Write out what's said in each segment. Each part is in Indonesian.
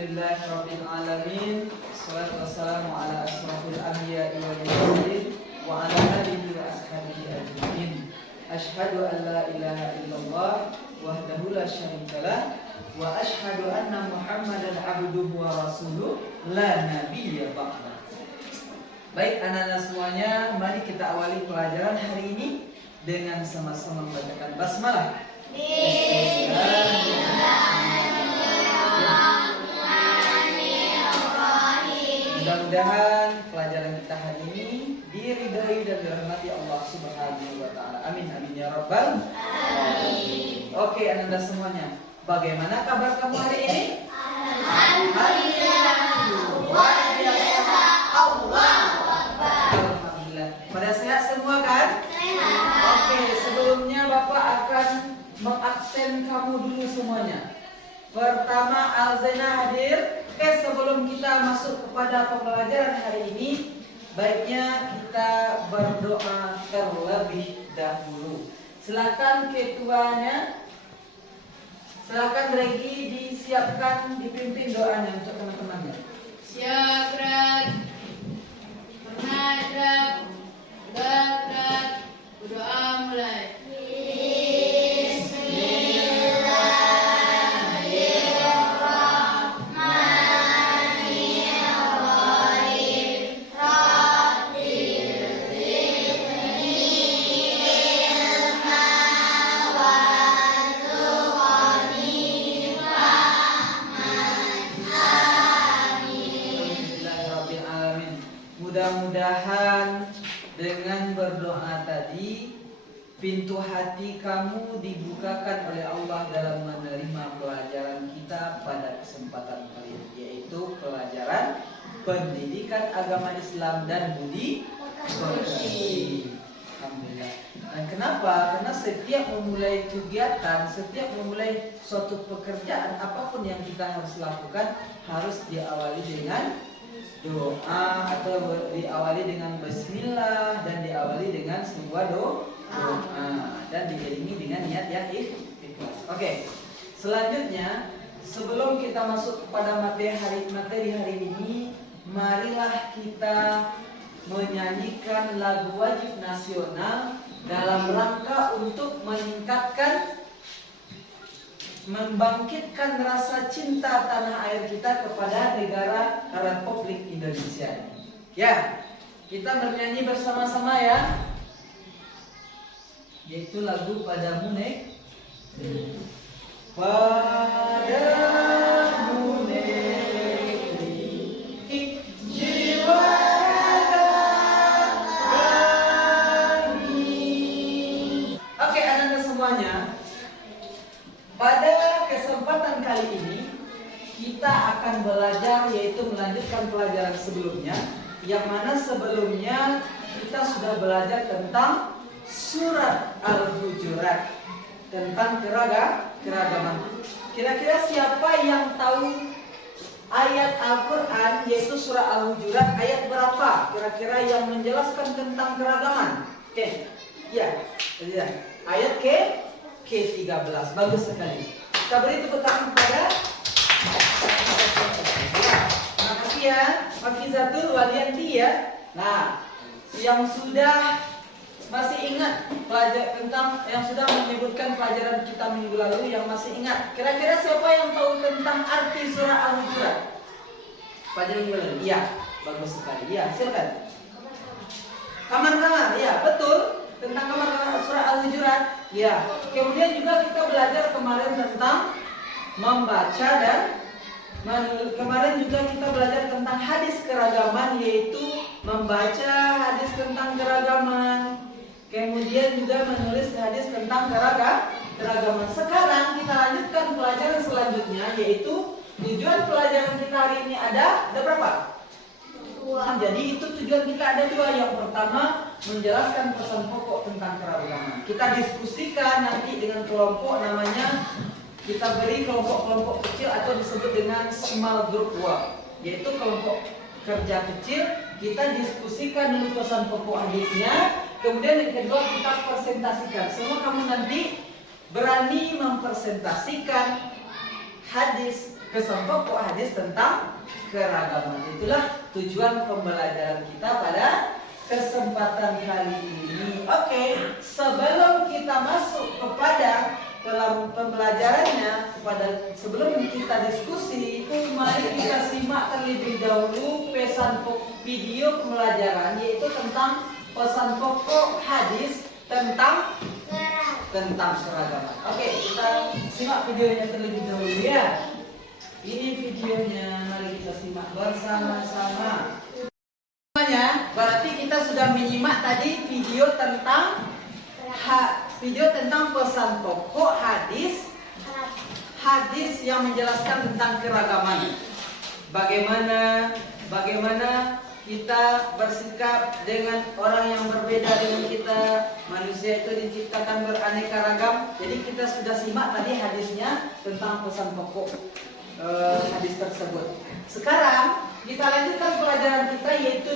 Alhamdulillahirabbil alamin. Wassalatu wassalamu ala asrofil anbiya'i wal mursalin wa ala alihi wa ashabihi ajmain. Asyhadu an la ilaha illallah wahdahu la syarikalah wa asyhadu anna Muhammadan abduhu wa rasuluh la nabiyya ba'da. Baik anak-anak semuanya, mari kita awali pelajaran hari ini dengan sama-sama membacakan basmalah. Mudah-mudahan pelajaran kita hari ini diridhai dan dirahmati Allah Subhanahu wa taala. Amin amin ya rabbal alamin. Oke, anak-anak semuanya, bagaimana kabar kamu hari ini? Alhamdulillah. Luar biasa. Allahu Akbar. Alhamdulillah. Pada sehat semua kan? Sehat. Oke, sebelumnya Bapak akan mengabsen kamu dulu semuanya. Pertama, Alzena hadir. Oke, sebelum kita masuk kepada pembelajaran hari ini, baiknya kita berdoa terlebih dahulu. Silakan ketuanya, silakan Regi disiapkan, dipimpin doanya untuk teman-temannya. Siap, Rat. Menghadap. Berat. Berdoa mulai. Mudah-mudahan dengan berdoa tadi pintu hati kamu dibukakan oleh Allah dalam menerima pelajaran kita pada kesempatan kali ini, yaitu pelajaran pendidikan agama Islam dan budi pekerti. Alhamdulillah. Dan kenapa? Karena setiap memulai kegiatan, setiap memulai suatu pekerjaan apapun yang kita harus lakukan harus diawali dengan doa atau diawali dengan bismillah dan diawali dengan sebuah doa dan diiringi dengan niat yang ikhlas. Oke. Selanjutnya, sebelum kita masuk kepada materi hari ini, marilah kita menyanyikan lagu wajib nasional dalam rangka untuk membangkitkan rasa cinta tanah air kita kepada negara Republik Indonesia. Ya, kita bernyanyi bersama-sama ya. Yaitu lagu Padamu Negeri. Padamu negeri, jiwa kami. Oke, anak-anak semuanya. Pada kesempatan kali ini kita akan belajar, yaitu melanjutkan pelajaran sebelumnya, yang mana sebelumnya kita sudah belajar tentang surat Al-Hujurat, tentang keragaman. Kira-kira siapa yang tahu ayat Al-Quran, yaitu surah Al-Hujurat ayat berapa? Kira-kira yang menjelaskan tentang keragaman. Oke, ya, ayat ke-13. Bagus sekali. Kita beri tepuk tangan kepada terima kasih ya Hafizatul Walianti ya. Nah, yang sudah masih ingat tentang yang sudah menyebutkan pelajaran kita minggu lalu, yang masih ingat, kira-kira siapa yang tahu tentang arti surah Al-Hujurat? Pelajaran minggu lalu. Iya, bagus sekali. Iya, silakan. Kamar-kamar, ya betul. Tentang kamar surah Al-Hujurat. Ya. Kemudian juga kita belajar kemarin tentang membaca dan kemarin juga kita belajar tentang hadis keragaman, yaitu membaca hadis tentang keragaman. Kemudian juga menulis hadis tentang keragaman. Sekarang kita lanjutkan pelajaran selanjutnya, yaitu tujuan pelajaran kita hari ini ada berapa? Jadi itu tujuan kita ada dua. Yang pertama, menjelaskan pesan pokok tentang keragaman. Kita diskusikan nanti dengan kelompok, namanya kita beri kelompok-kelompok kecil atau disebut dengan small group work, yaitu kelompok kerja kecil. Kita diskusikan dulu pesan pokok hadisnya, kemudian yang kedua kita presentasikan. Semua kamu nanti berani mempresentasikan hadis kesan pokok hadis tentang keragaman. Itulah tujuan pembelajaran kita pada kesempatan kali ini. Oke, sebelum kita masuk kepada dalam pembelajarannya, sebelum kita diskusi, mari kita simak terlebih dahulu pesan video pembelajaran, yaitu tentang pesan pokok hadis tentang keragaman. Oke, kita simak videonya terlebih dahulu ya. Ini videonya, mari kita simak bersama-sama. Berarti kita sudah menyimak tadi video tentang pesan pokok hadis yang menjelaskan tentang keragaman. Bagaimana kita bersikap dengan orang yang berbeda dengan kita. Manusia itu diciptakan beraneka ragam. Jadi kita sudah simak tadi hadisnya tentang pesan pokok hadis tersebut. Sekarang kita lanjutkan pelajaran kita, yaitu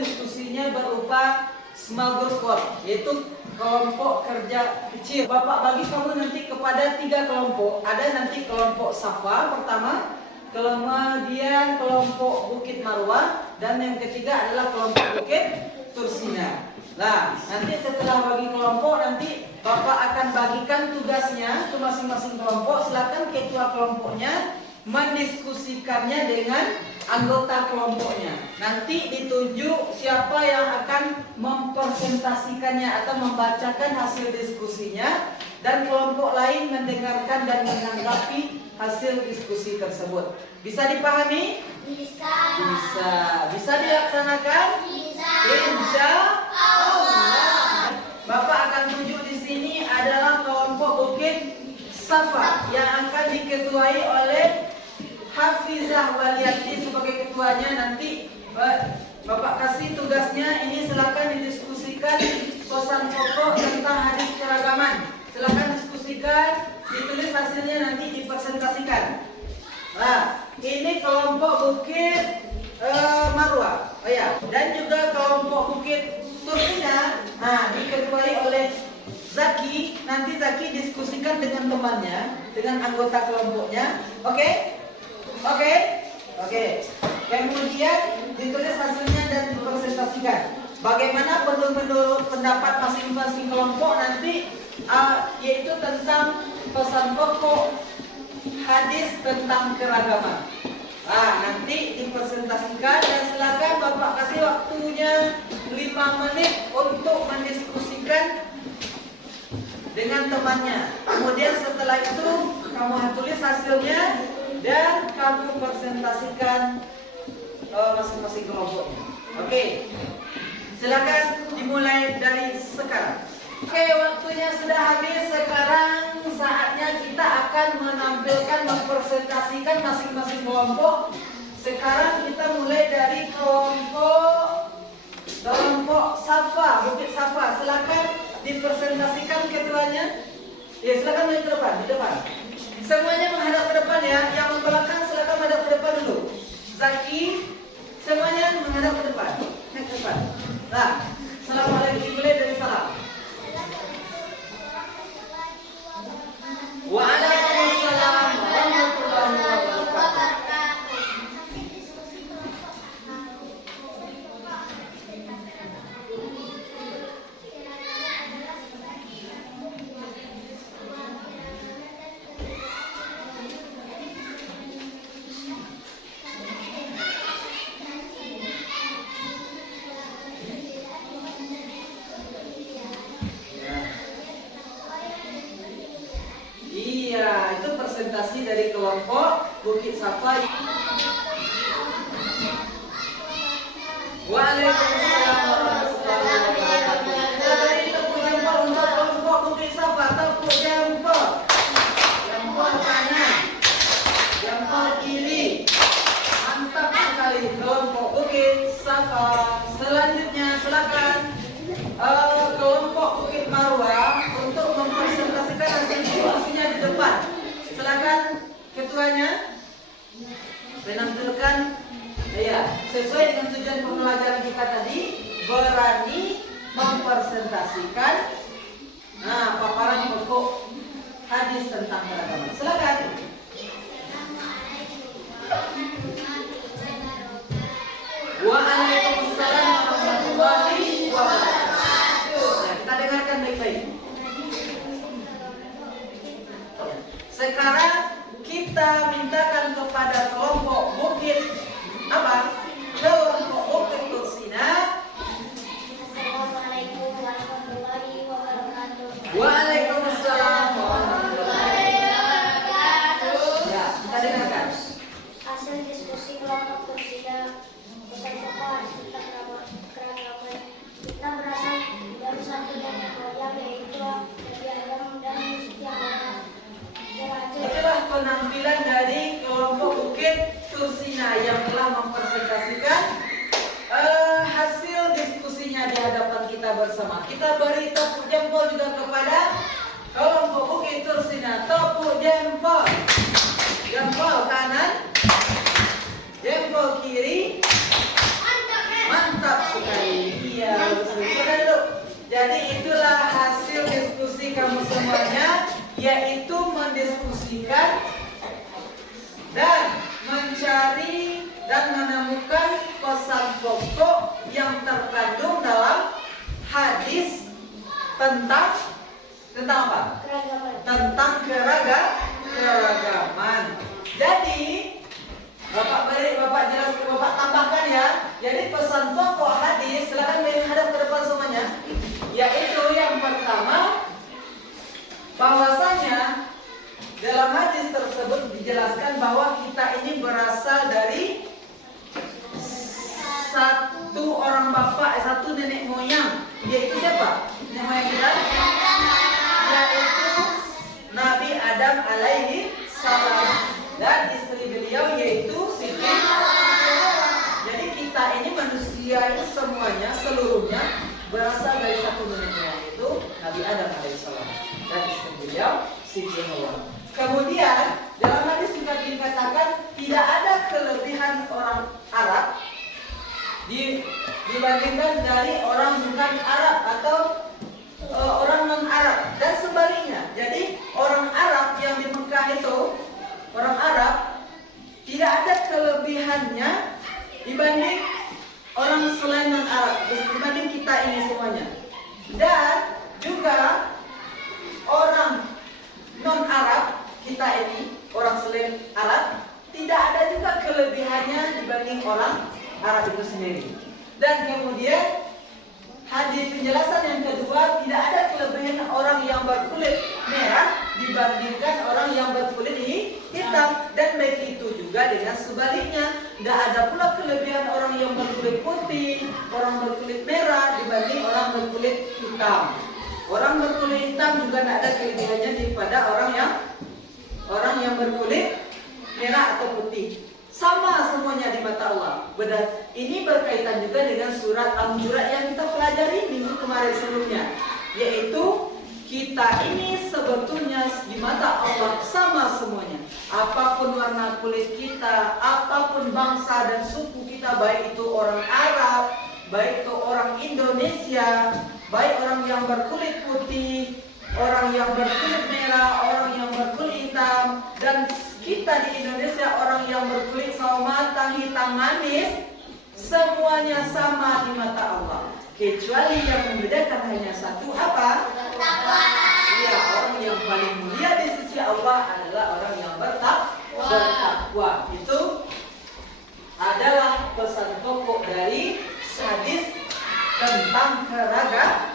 diskusinya berupa small group work, yaitu kelompok kerja kecil. Bapak bagi kamu nanti kepada 3 kelompok. Ada nanti kelompok Safa pertama, kemudian kelompok Bukit Marwah, dan yang ketiga adalah kelompok Bukit Tursina. Nah, nanti setelah bagi kelompok, nanti Bapak akan bagikan tugasnya ke masing-masing kelompok. Silakan ketua kelompoknya mendiskusikannya dengan anggota kelompoknya. Nanti ditunjuk siapa yang akan mempresentasikannya atau membacakan hasil diskusinya, dan kelompok lain mendengarkan dan menanggapi hasil diskusi tersebut. Bisa dipahami? Bisa dilaksanakan? Insya Allah. Bapak akan tunjuk di sini adalah kelompok Bukit Safa yang akan diketuai oleh Hafizah Waliati sebagai ketuanya. Nanti Bapak kasih tugasnya ini, silakan didiskusikan pesan pokok tentang hadis keragaman. Silakan diskusikan, ditulis hasilnya, nanti dipresentasikan. Nah, ini kelompok Bukit Marwah, dan juga kelompok Bukit Tursina. Nah, diketuai oleh Zaki. Nanti Zaki diskusikan dengan temannya, dengan anggota kelompoknya. Oke. Kemudian ditulis hasilnya dan dipresentasikan. Bagaimana menurut pendapat masing-masing kelompok nanti, yaitu tentang pesan pokok hadis tentang keragaman. Nanti dipresentasikan, dan silakan Bapak kasih waktunya 5 menit untuk mendiskusikan dengan temannya. Kemudian setelah itu kamu tulis hasilnya dan kamu presentasikan masing-masing kelompoknya. Oke. Silakan dimulai dari sekarang. Oke, waktunya sudah habis. Sekarang saatnya kita akan menampilkan, mempresentasikan masing-masing kelompok. Sekarang kita mulai dari kelompok Safa, Bukit Safa. Silakan dipresentasikan ketuanya. Ya, silakan mulai di depan. Semuanya menghadap ke depan ya. Yang belakang silakan menghadap ke depan dulu. Zaki, semuanya menghadap ke depan. Naik ke depan. Nah, assalamualaikum, mulai dari salam. Waalaikumsalam warahmatullahi wabarakatuh. Iya, itu presentasi dari kelompok Bukit Safa. Waalaikumsalam warahmatullahi wabarakatuh. Dari tepuk jempol untuk kelompok Bukit Safa. Tepuk jempol. Jempol kanan, jempol kiri. Mantap sekali kelompok Bukit Safa. Selanjutnya silakan kelompok Bukit Marwah untuk mempresentasikan hasil diskusinya di depan. Silakan ketuanya menampilkan, sesuai dengan tujuan pembelajaran kita tadi. Waalaikumsalam warahmatullahi wabarakatuh. Ya, kita dengarkan. Hasil diskusi kelompok bersida pesan pokok tentang keragaman. Kita berasal dari satu nenek moyang yaitu Nabi Adam dan Sitiawana. Itulah penampilan dari kelompok Bukit Tursina yang telah mempresentasikan hasil diskusinya di hadapan kita bersama. Kita beri tepuk jempol juga kepada kelompok Bukit Tursina. Tepuk jempol. Jempol kanan, jempol kiri. Mantap sekali. Iya, betul. Jadi itulah hasil diskusi kamu semuanya, yaitu mendiskusikan dan mencari dan menemukan pesan pokok yang terkandung dalam hadis tentang apa? Keragaman. Tentang keragaman. Jadi Bapak jelaskan, Bapak tambahkan ya. Jadi pesan pokok hadis, silakan menghadap ke depan semuanya. Yaitu yang pertama, bahwasanya dalam hadis tersebut dijelaskan bahwa kita ini berasal dari satu orang bapak, satu nenek moyang. Yaitu siapa? Nenek moyang kita? Yaitu Nabi Adam alaihi salam dan istri beliau yaitu Siti. Jadi kita ini manusia ini semuanya seluruhnya berasal dari satu nenek moyang, yaitu Nabi Adam alaihissalam dan istri beliau Siti Hawa. Kemudian dalam hadis juga dikatakan tidak ada kelebihan orang Arab dibandingkan dari orang bukan Arab atau orang non Arab dan sebaliknya. Jadi orang Arab yang di Mekah itu, orang Arab tidak ada kelebihannya dibanding orang selain non Arab, dibanding kita ini semuanya. Dan juga orang non Arab, kita ini orang selain Arab, tidak ada juga kelebihannya dibanding orang Arab itu sendiri. Dan kemudian hadis penjelasan yang kedua, tidak ada kelebihan orang yang berkulit merah dibandingkan orang yang berkulit hitam. Dan begitu juga dengan sebaliknya, tidak ada pula kelebihan orang yang berkulit putih, orang berkulit merah dibanding orang berkulit hitam. Orang berkulit hitam juga tidak ada kelebihannya daripada orang yang berkulit merah atau putih. Sama semuanya di mata Allah. Ini berkaitan juga dengan surat Al-Hujurat yang kita pelajari minggu kemarin sebelumnya, yaitu kita ini sebetulnya di mata Allah sama semuanya. Apapun warna kulit kita, apapun bangsa dan suku kita, baik itu orang Arab, baik itu orang Indonesia, baik orang yang berkulit putih, orang yang berkulit merah, orang yang berkulit hitam, dan kita di Indonesia orang yang berkulit sawo matang, hitam manis, semuanya sama di mata Allah. Kecuali yang membedakan hanya satu, apa? Iya, orang yang paling mulia di sisi Allah adalah orang yang bertakwa. Itu adalah pesan pokok dari hadis tentang keragaman.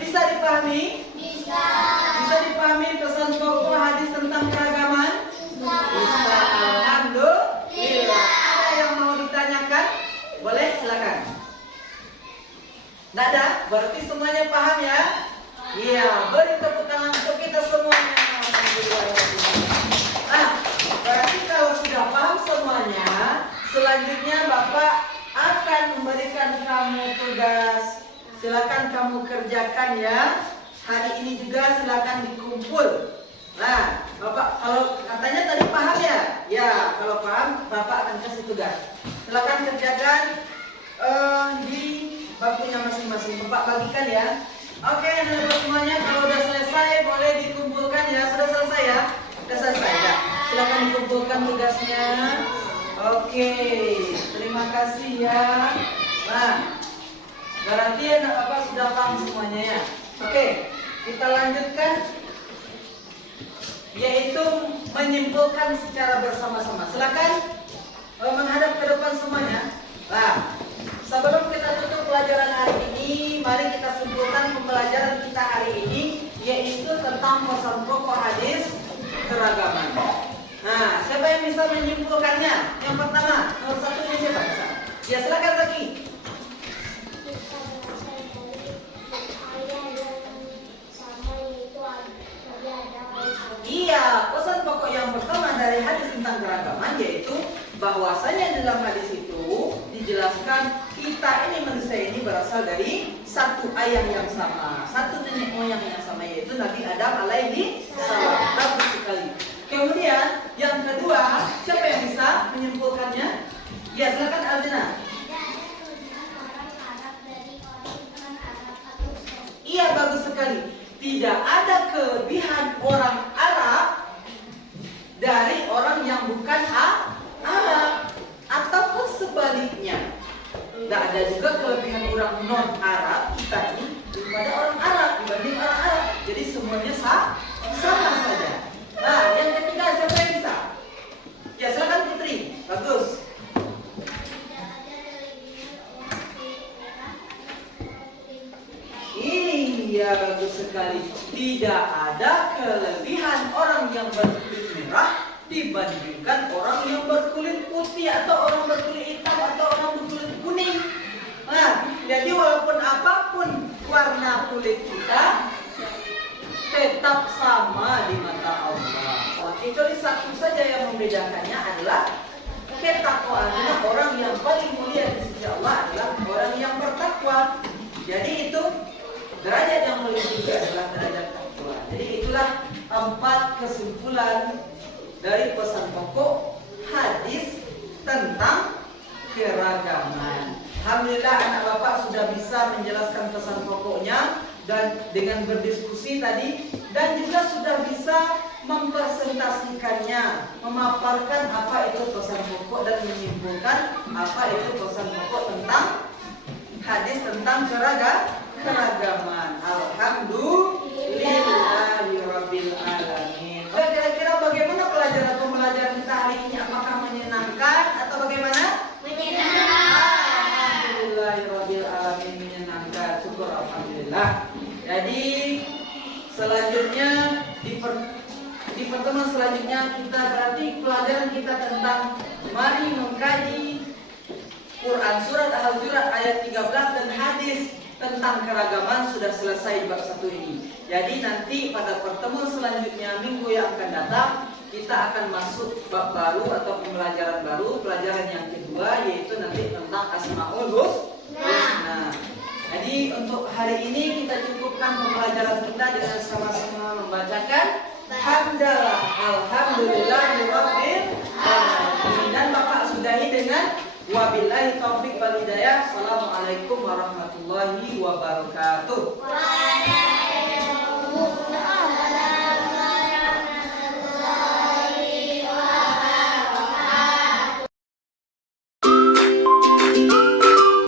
Bisa dipahami? Bisa dipahami pesan pokok hadis tentang keragaman? Bisa. Alhamdulillah. Ada yang mau ditanyakan? Boleh, silakan. Tidak ada? Berarti semuanya paham ya? Iya, beri tepuk tangan untuk kita semuanya. Nah, berarti kalau sudah paham semuanya, selanjutnya Bapak akan memberikan kamu tugas. Silakan kamu kerjakan ya. Hari ini juga silakan dikumpul. Nah, Bapak kalau katanya tadi paham ya? Ya, kalau paham Bapak akan kasih tugas. Silakan kerjakan di bangkunya masing-masing. Bapak bagikan ya. Oke, anak-anak semuanya kalau udah selesai boleh dikumpulkan ya. Sudah selesai ya? Sudah selesai ya. Silakan dikumpulkan tugasnya. Oke, terima kasih ya. Nah, berarti anak-anak sudah paham semuanya ya. Oke, kita lanjutkan, yaitu menyimpulkan secara bersama-sama. Silakan menghadap ke depan semuanya. Nah, sebelum kita tutup pelajaran hari ini, ini mari kita simpulkan pembelajaran kita hari ini, yaitu tentang pesan pokok hadis keragaman. Nah, siapa yang bisa menyimpulkannya? Yang pertama, nomor satu ini siapa bisa? Ya silakan Zaki. Kita berasal dari ayat yang sama yaitu Nabi Adam alaihissalam. Iya, pesan pokok yang pertama dari hadis tentang keragaman yaitu bahwasanya dalam hadis itu dijelaskan kita ini manusia ini berasal dari satu ayah yang sama, satu nenek moyang yang sama, yaitu Nabi Adam alaihi salam. Bagus sekali. Kemudian yang kedua, siapa yang bisa menyimpulkannya? Ya silakan Aldina. Iya, bagus sekali. Tidak ada kelebihan orang Arab dari orang yang bukan Arab, ataupun sebaliknya. Tidak ada juga kelebihan orang non Arab kita ini daripada orang Arab dibanding orang Arab. Jadi semuanya sama saja. Nah, yang ketiga siapa yang bisa? Ya silakan Putri. Bagus. Iya, bagus sekali. Tidak ada kelebihan orang yang berkulit merah dibandingkan orang yang berkulit putih atau orang berkulit hitam atau orang berkulit kuning. Nah, jadi walaupun apapun warna kulit kita tetap sama di mata Allah. Kecuali satu saja yang membedakannya adalah ketakwaannya. Orang yang paling mulia di sisi Allah adalah orang yang bertakwa. Jadi itu derajat yang paling tinggi adalah derajat takwa. Jadi itulah 4 kesimpulan dari pesan pokok hadis tentang keragaman. Alhamdulillah anak bapak sudah bisa menjelaskan pesan pokoknya dan dengan berdiskusi tadi, dan juga sudah bisa mempresentasikannya, memaparkan apa itu pesan pokok dan menyimpulkan apa itu pesan pokok tentang hadis tentang keragaman. Alhamdulillahirabbil alamin. Kira-kira bagaimana pembelajaran kita hari ini? Apakah menyenangkan atau bagaimana? Alhamdulillahirabbil alamin, menyenangkan. Syukur alhamdulillah. Jadi selanjutnya di pertemuan selanjutnya kita berarti pelajaran kita tentang mari mengkaji Quran surat Al-Hujurat ayat 13 dan hadis tentang keragaman sudah selesai bab 1 ini. Jadi nanti pada pertemuan selanjutnya minggu yang akan datang kita akan masuk bab baru atau pembelajaran baru, pelajaran yang kedua yaitu nanti tentang Asmaul Husna. Jadi untuk hari ini kita cukupkan pembelajaran kita dengan sama-sama membacakan hamdalah alhamdulillahirabbil alamin. Dan Bapak sudahi dengan wabillahi taufik wal hidayah. Assalamualaikum warahmatullahi wabarakatuh.